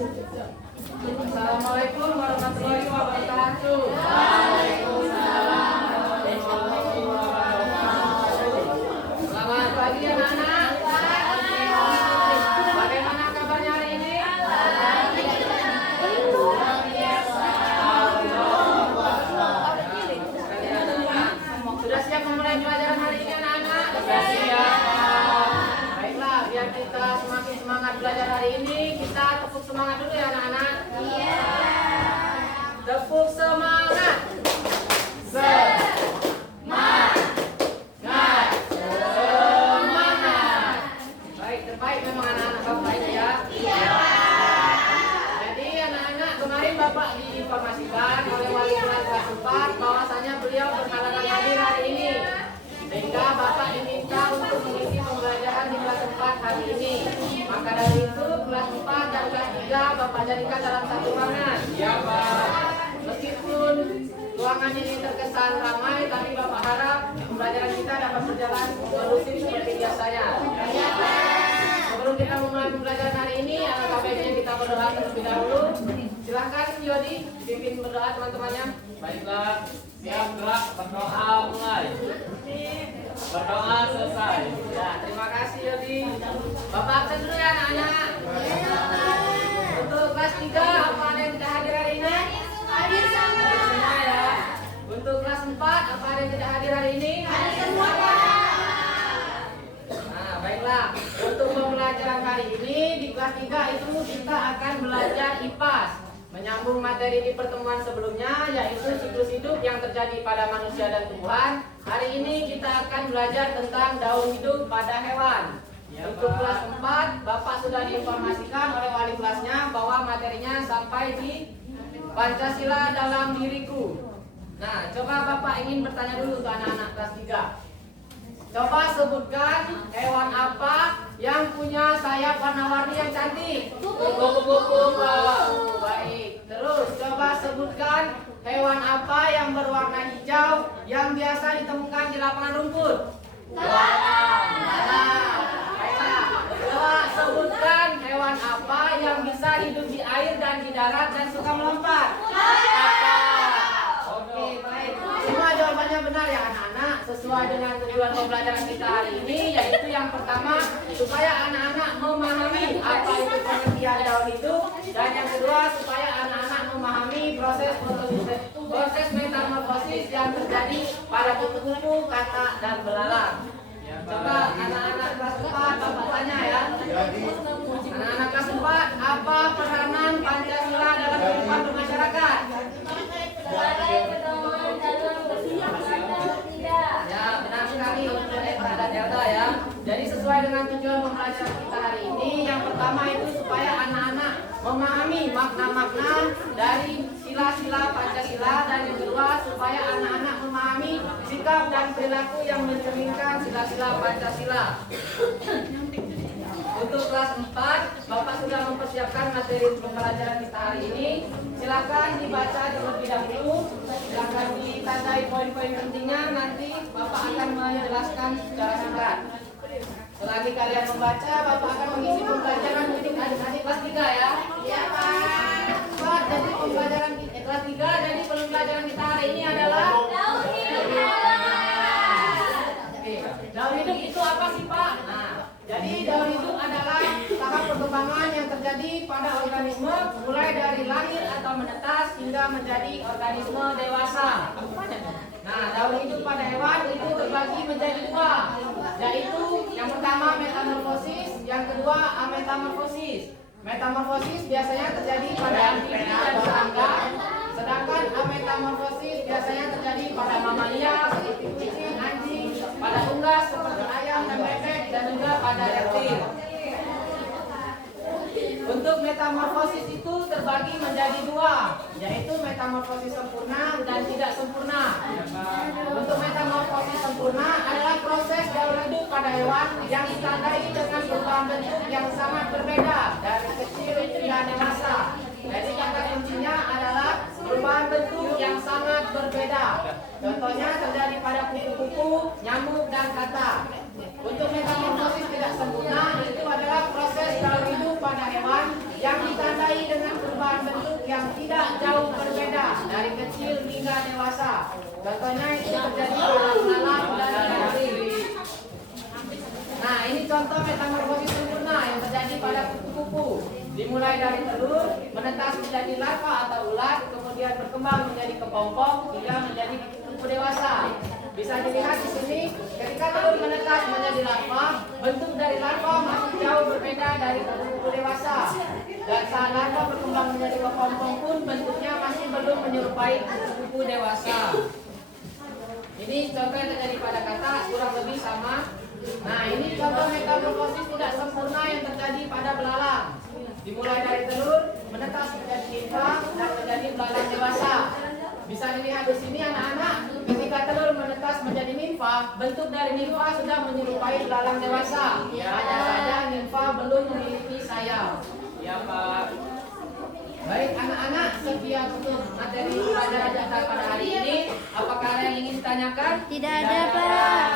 Assalamualaikum warahmatullahi wabarakatuh. Selamat pagi anak-anak. Bagaimana kabarnya hari ini? Sudah siap memulai pelajaran hari ini anak-anak? Sudah siap. Baiklah, biar kita semakin semangat belajar hari ini, kita tepuk semangat dulu ya anak-anak. Iya. Tepuk semangat. Semangat. Semangat. Baik, terbaik memang anak-anak Bapak baik ya. Iya. Jadi anak-anak kemarin Bapak diinformasikan oleh wali kelas 4 bahwasanya beliau berhalangan hadir hari ini. Sehingga Bapak diminta untuk mengisi pembelajaran di kelas 4 hari ini. Maka dari itu kelas 4 dan kelas 3 Bapak jadikan dalam satu ruangan. Iya Pak. Meskipun ruangan ini terkesan ramai, tapi Bapak harap pembelajaran kita dapat berjalan kondusif seperti biasanya. Iya Pak. Sebelum kita memulai pembelajaran hari ini, alangkah baiknya kita berdoa terlebih dahulu. Silakan Yodi pimpin berdoa teman-temannya. Baiklah, siap gerak berdoa mulai. Berdoa selesai. Ya, terima kasih Yodi. Bapak absen dulu ya anak-anak. Untuk kelas 3 apa ada yang tidak hadir hari ini? Hadir semua ya. Untuk kelas 4 apa ada yang tidak hadir hari ini? Hadir semua Pak. Nah, baiklah. Untuk pembelajaran hari ini di kelas 3 itu kita akan belajar IPAS. Menyambung materi di pertemuan sebelumnya, yaitu siklus hidup yang terjadi pada manusia dan tumbuhan. Hari ini kita akan belajar tentang daur hidup pada hewan. Untuk kelas 4, Bapak sudah diinformasikan oleh wali kelasnya bahwa materinya sampai di Pancasila dalam diriku. Nah, coba Bapak ingin bertanya dulu untuk anak-anak kelas 3. Coba sebutkan hewan apa yang punya sayap warna-warni yang cantik. Kupu-kupu Pak. Baik. Terus coba sebutkan hewan apa yang berwarna hijau yang biasa ditemukan di lapangan rumput. Baiklah. Coba sebutkan hewan apa yang bisa hidup di air dan di darat dan suka melompat. Oke, baik. Semua jawabannya benar ya anak-anak, sesuai dengan tujuan pembelajaran kita hari ini, yaitu yang pertama supaya anak-anak memahami apa itu pengertian daur hidup, dan yang kedua supaya anak-anak memahami proses metamorfosis yang terjadi pada kupu-kupu, katak, dan belalang. Coba anak-anak kelas 4 Bapak tanya ya. Anak-anak kelas 4, apa peranan Pancasila dalam kehidupan bermasyarakat? Ya, benar sekali untuk Eta dan Delta ya. Jadi sesuai dengan tujuan pembelajaran kita hari ini, yang pertama itu supaya anak-anak memahami makna-makna dari sila-sila Pancasila, dan yang kedua supaya anak-anak memahami sikap dan perilaku yang mencerminkan sila-sila Pancasila. Untuk kelas 4, Bapak sudah mempersiapkan materi pembelajaran kita hari ini. Silakan dibaca terlebih dahulu. Silakan ditandai poin-poin pentingnya. Nanti Bapak akan menjelaskan secara singkat. Selagi kalian membaca, Bapak akan mengisi pembelajaran untuk adik-adik kelas 3 ya. Iya Pak. Jadi pembelajaran kelas 3, jadi pembelajaran kita hari ini adalah daur hidup. Daur hidup itu apa sih Pak? Nah, jadi daur hidup adalah tahap perkembangan yang terjadi pada organisme mulai dari lahir atau menetas hingga menjadi organisme dewasa. Nah, daur hidup pada hewan itu terbagi menjadi dua, yaitu yang pertama metamorfosis, yang kedua ametamorfosis. Metamorfosis biasanya terjadi pada amfibi dan serangga, sedangkan ametamorfosis biasanya terjadi pada mamalia seperti kucing, anjing, pada unggas seperti ayam dan bebek, dan juga pada reptil. Untuk metamorfosis itu terbagi menjadi dua, yaitu metamorfosis sempurna dan tidak sempurna. Untuk metamorfosis sempurna adalah proses daur hidup pada hewan yang ditandai dengan perubahan bentuk yang sangat berbeda dari kecil hingga dewasa. Jadi kata kuncinya adalah perubahan bentuk yang sangat berbeda. Contohnya terjadi pada kupu-kupu, nyamuk, dan katak. Untuk metamorfosis tidak sempurna itu adalah proses daur hidup pada hewan yang ditandai dengan Contohnya itu terjadi pada belalang dan hari. Nah, ini contoh metamorfosis sempurna yang terjadi pada kupu-kupu. Dimulai dari telur, menetas menjadi larva atau ulat, kemudian berkembang menjadi kepompong hingga menjadi kupu dewasa. Bisa dilihat di sini, ketika telur menetas menjadi larva, bentuk dari larva masih jauh berbeda dari kupu dewasa. Dan saat larva berkembang menjadi kepompong pun bentuknya masih belum menyerupai kupu dewasa. Ini contoh yang terjadi pada kata kurang lebih sama. Nah, ini contoh metamorfosis tidak sempurna yang terjadi pada belalang. Dimulai dari telur, menetas menjadi nimfa dan menjadi belalang dewasa. Bisa dilihat di sini anak-anak, ketika telur menetas menjadi nimfa, bentuk dari nimfa sudah menyerupai belalang dewasa. Hanya saja nimfa belum memiliki sayap. Ya Pak. Baik anak-anak, sekian untuk materi pelajaran kita pada hari ini. Apakah ada yang ingin ditanyakan? Tidak ada, Pak.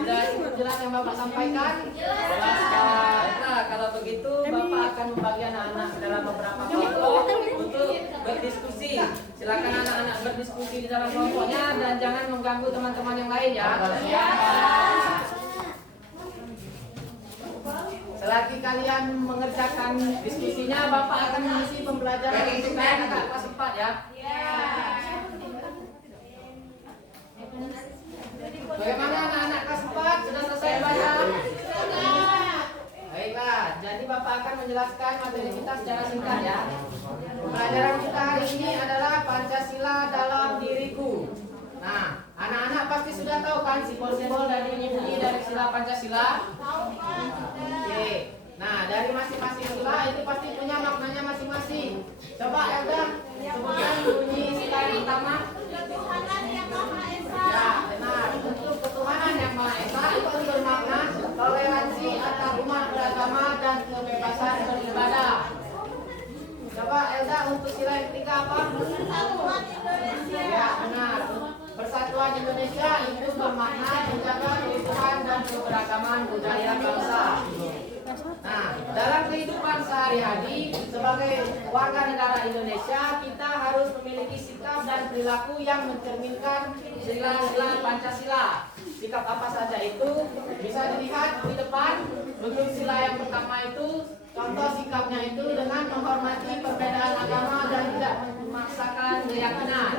Sudah cukup jelas yang Bapak sampaikan? Jelas, Pak. Nah, kalau begitu Bapak akan membagi anak-anak dalam beberapa kelompok untuk berdiskusi. Silakan anak-anak berdiskusi di dalam kelompoknya dan jangan mengganggu teman-teman yang lain ya. Selagi kalian mengerjakan diskusinya, Bapak akan mengisi pembelajaran untuk anak-anak kelas 4 ya. Bagaimana anak-anak kelas 4? Sudah selesai belajar? Baiklah, jadi Bapak akan menjelaskan materi kita secara singkat ya. Pembelajaran kita hari ini adalah Pancasila dalam diriku. Nah, anak-anak pasti sudah tahu kan simbol-simbol dan bunyi-bunyi dari sila Pancasila? Oke. Nah, dari masing-masing sila itu pasti punya maknanya masing-masing. Coba Elda sebutkan bunyi sila yang pertama. Ketuhanan yang Maha Esa. Ya, benar. Untuk ketuhanan yang Maha Esa itu bermakna toleransi antar umat beragama dan kebebasan beribadah. Coba Elda untuk sila yang ketiga apa? Persatuan Indonesia. Ya, benar. Persatuan Indonesia itu bermakna menjaga keutuhan dan keberagaman budaya bangsa. Nah, dalam kehidupan sehari-hari sebagai warga negara Indonesia, kita harus memiliki sikap dan perilaku yang mencerminkan sila-sila Pancasila. Sikap apa saja itu bisa dilihat di depan. Untuk sila yang pertama itu, contoh sikapnya itu dengan menghormati perbedaan agama dan tidak memaksakan keyakinan.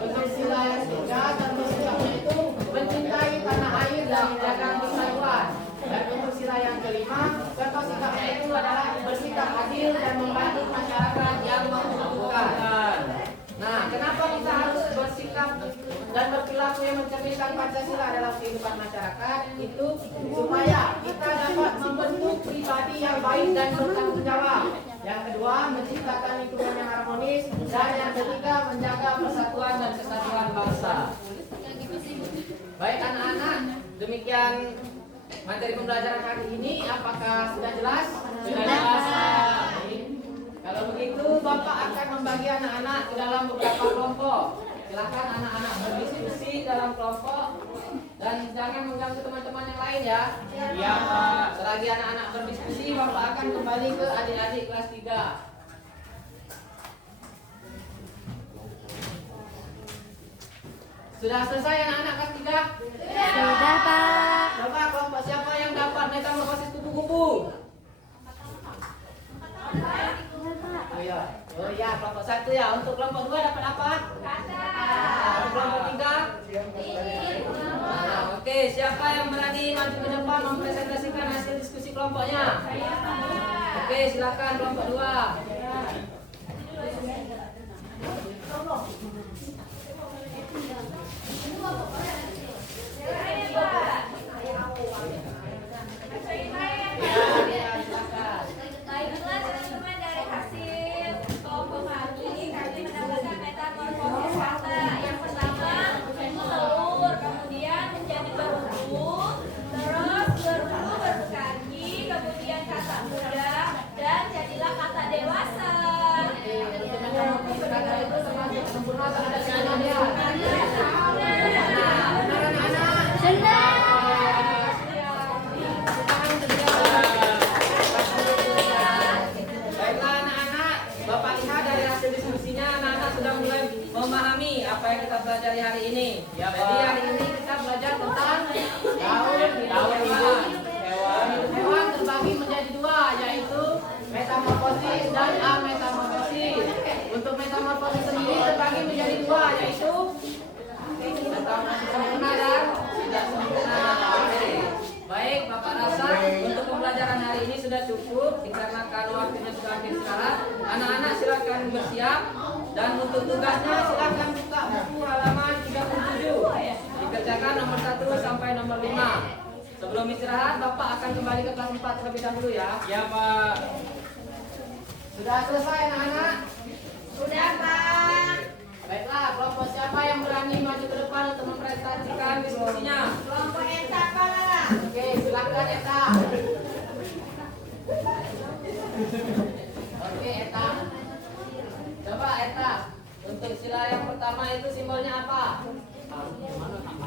Untuk sila yang ketiga, contoh sikapnya itu mencintai tanah air dan menjaga persatuan. Dan untuk sila yang kelima, contoh sikapnya itu adalah bersikap adil dan membantu masyarakat yang membutuhkan. Nah, kenapa kita harus bersikap dan berperilaku yang mencerminkan Pancasila dalam kehidupan masyarakat? Itu supaya kita dapat membentuk pribadi yang baik dan bertanggung jawab. Yang kedua, menciptakan lingkungan yang harmonis. Dan yang ketiga, menjaga persatuan dan kesatuan bangsa. Baik anak-anak, demikian materi pembelajaran hari ini. Apakah sudah jelas? Sudah jelas. Kalau begitu, Bapak akan membagi anak-anak ke dalam beberapa kelompok. Silakan anak-anak berdiskusi dalam kelompok dan jangan mengganggu teman-teman yang lain ya. Iya Pak. Selagi anak-anak berdiskusi, Bapak akan kembali ke adik-adik kelas 3. Sudah selesai anak-anak kelas 3? Sudah, Pak. Coba kelompok siapa yang dapat metamorfosis kupu-kupu? Oh iya, kelompok 1 ya. Untuk kelompok 2 dapat apa? Untuk kelompok 3? Nah, oke, siapa yang berani maju ke depan mempresentasikan hasil diskusi kelompoknya? Oke, silakan kelompok 2. Baiklah teman-teman, dari hasil kelompok kami mendapatkan metamorfosis kata. Yang pertama, telur, kemudian menjadi berbulu, terus berbulu berkaki, kemudian kata muda, dan jadilah kata dewasa. Untuk metamorfosis kata itu termasuk sempurna atau ada kesalahan ya? Nah, benar anak-anak? Ya, Jadi Pak. hari ini kita belajar tentang daun Daun hewan. hewan. Hidup hewan terbagi menjadi dua, yaitu metamorfosis dan ametamorfosis. Untuk metamorfosis sendiri terbagi menjadi dua, yaitu metamorfosis sempurna dan tidak sempurna. Oke. Baik, Bapak rasa untuk pembelajaran hari ini sudah cukup dikarenakan waktunya sudah hampir sekarang. Anak-anak silakan bersiap dan untuk tugasnya silakan buka buku halaman 37. Dikerjakan nomor 1 sampai nomor 5. Sebelum istirahat, Bapak akan kembali ke kelas 4 terlebih dahulu ya. Ya, Pak. Sudah selesai anak-anak? Sudah, Pak. Baiklah, kelompok siapa yang berani maju ke depan untuk mempresentasikan diskusinya? Kelompok Eta, Pak. Oke, silakan Eta. Oke, Eta. Coba Eta, untuk sila yang pertama itu simbolnya apa?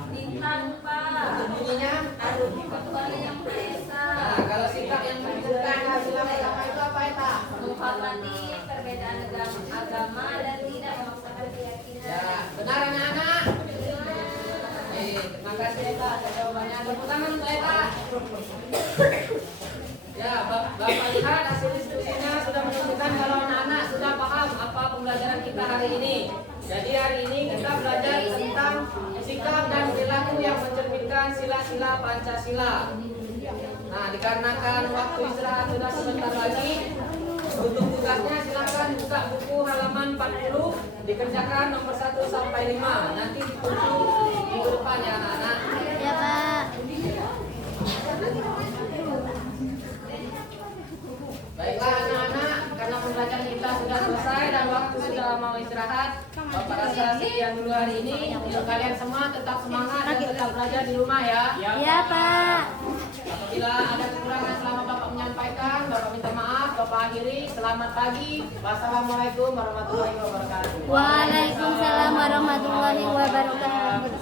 Bintang, Pak. Untuk bunyinya? Tuhan yang Maha Esa. Nah, kalau sikap yang menunjukkan sila pertama itu apa Eta? Menghormati perbedaan agama dan tidak memaksakan keyakinan. Ya, benar anak-anak? Terima kasih Eta atas jawabannya. Tepuk tangan untuk Eta. Ya, Bapak lihat hasil diskusinya sudah menunjukkan kalau anak-anak sudah paham apa pembelajaran kita hari ini. Jadi hari ini kita belajar tentang sikap dan perilaku yang mencerminkan sila-sila Pancasila. Nah, dikarenakan waktu istirahat sudah sebentar lagi, untuk tugasnya silakan buka buku halaman 40, dikerjakan nomor 1 sampai 5. Nanti ditunggu minggu depan ya anak-anak. Ya, Pak. Baiklah anak-anak, karena pembelajaran kita sudah selesai dan waktu sudah mau istirahat, Bapak rasa sekian dulu hari ini. Untuk kalian semua tetap semangat dan tetap belajar di rumah ya. Ya, Pak. Apabila ada kekurangan selama Bapak menyampaikan, Bapak minta maaf, Bapak akhiri. Selamat pagi. Wassalamualaikum warahmatullahi wabarakatuh. Waalaikumsalam warahmatullahi wabarakatuh.